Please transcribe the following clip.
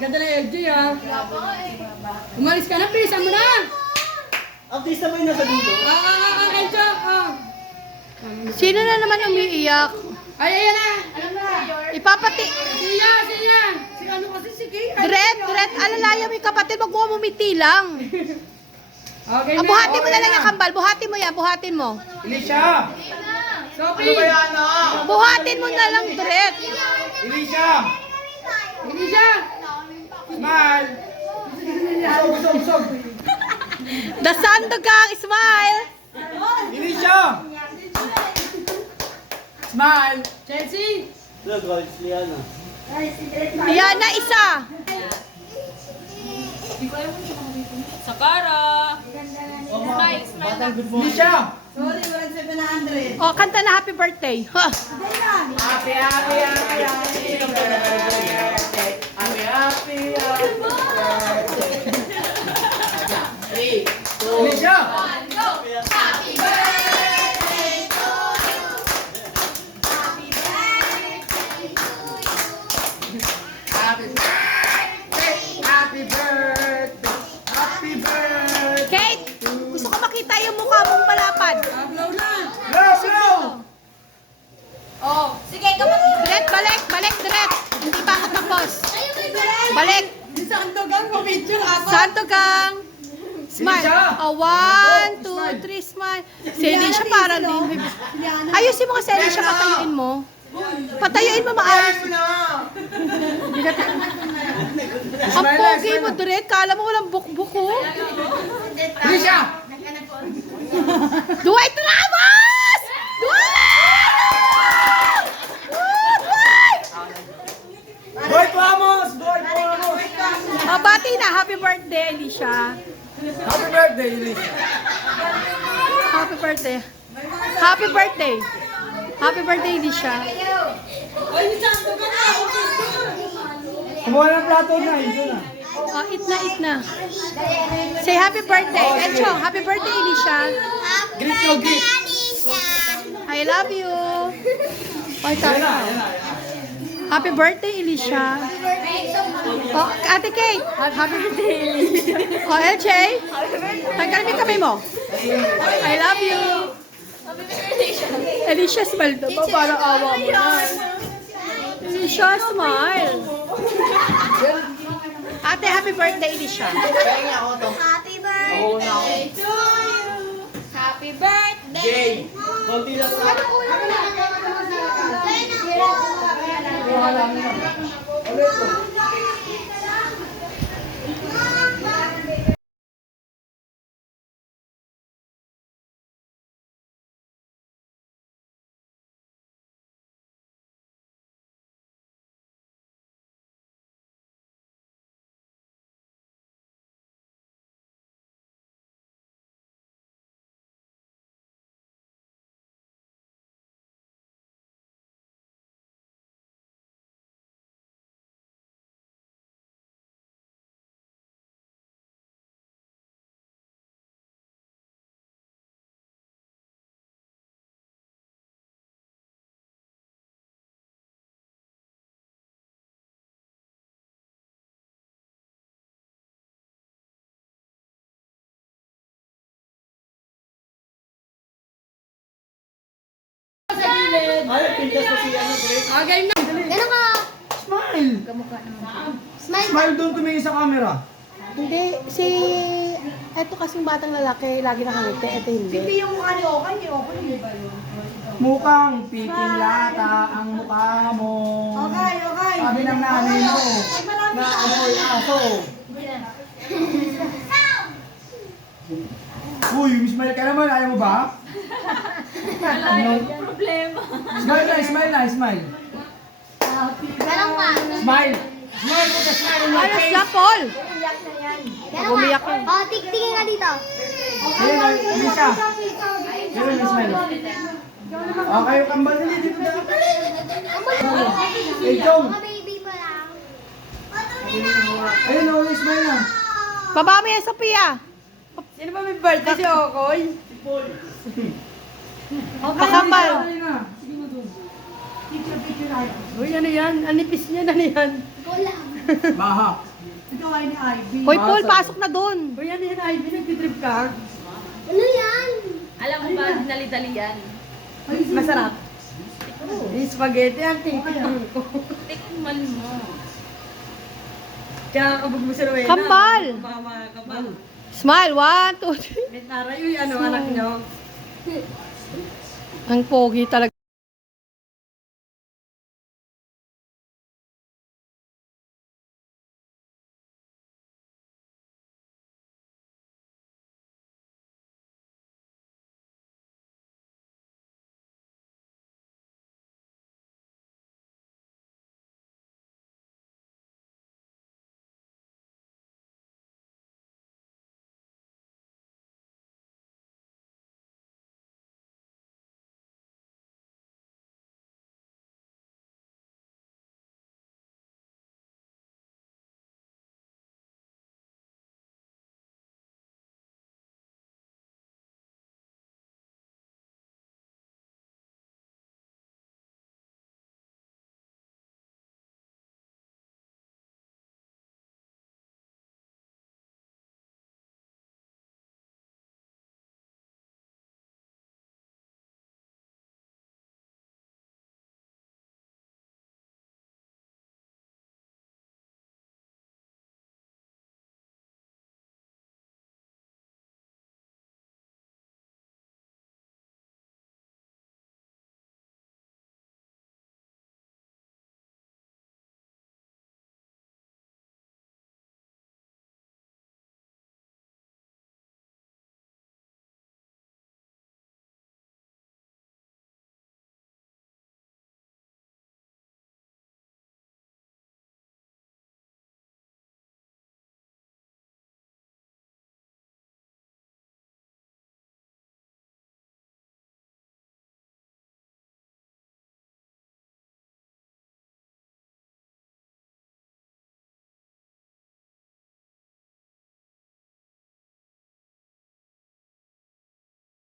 Ganda na LJ ah. Umalis ka na, please. Ano na? Artista ba yung nasa dulo? LJ. Sino na naman umiiyak? Ay, ayan na. Alam na. Ipapati. Siya. Si ano kasi si Kay. Dret, alalaya mo yung kapatid. Wag mo umiti lang. Okay Ah, buhatin mo na lang yung kambal. Buhatin mo yan. Buhatin mo. Elisha! Sophie. Ano ba yan, Buhatin mo na lang, Dret. Elisha! Hindi siya. Smile! Usog! The Sandogang, smile. Elisha! Smile! Chelsea. Liana, isa. Sakara! Smile, smile na. Elisha! Sorry, 1,700. O, kanta na happy birthday. Ha. Elisha! Kate, gusto ko makita yung mukha mong malapad. Blow na. Go! Oh, sige, kapatid. Dret, balik, Dret. Hindi pa ako tapos. Balik. Sandogang mo picture ako. Sandogang. Smile. Elisha. Oh, 1, 2, 3, smile. Si Elisha parang din. Ayusin mo kasi Elisha, patayuin mo. Patayuin mo maayos. Ang pogi mo, Dret. Kala mo walang bukbuko. Elisha! Dwight Ramos! Dwight! Dwight Ramos! Dwight Ramos! Bati na. Happy birthday, Elisha. Happy birthday, Elisha! Happy birthday. Happy birthday. Happy birthday, Elisha. Ay, Sandogang na. Kumuha ng plato na, ito na. Oh, eat na. Say happy birthday. Encho, happy birthday, Elisha. Greet no greet. I love you. Ay, tayo. Happy birthday, Elisha. Oh, Ate Kate. Happy birthday, Elisha. Oh, LJ. Tanggalin mo yung kamay mo. I love you. Elisha, smile daw ba? Para awa mo na. Elisha, smile. Ate, happy birthday, Elisha. Happy birthday to you. Happy birthday. Konti lang na. Ay, pintas na si ano, Greg. Okay na. Ganun ka. Smile! Smile. Smile doon tumingin sa camera. Hindi, eto kasing batang lalaki, lagi nakangiti, eto hindi. Yung mukha ni Okan, di ba yun? Mukhang piting lata ang mukha mo. Okay. Sabi ng nanay mo, na amoy aso. Uy, smile ka naman, ayaw mo ba? Problema. Smile. Ganun ka. Smile! Smile mo ka, smile mo. Ayos na, Paul! Ganun Umiyak ka. ka. Oh, tigtingin ka dito. Ayun, Lisa. Ganun yung smile. Okay, yung kambal nila dito na. Hey, Chong. Mga baby pa lang. Ayun, yung smile na. Baba mo yan, Sophia! Sino ba may birthday si Okoy? Kakambal! Ayun na. Uy, ano yan? Anipis niya, ano yan? Go lang. Baha. gawain ni Ivy. Hoy, Paul, pasok na doon. O yan yan, Ivy, nagtitrip ka. Ano yan? Alam mo ba, dali-dali yan. Masarap. Yung spaghetti, ang tikman ko. Tikman mo. Tsaka kabog mo si Rowena. Kambal. Mama, kambal. Smile, 1, 2, 3. May taray yung ano, anak niyo. Ang pogi talaga.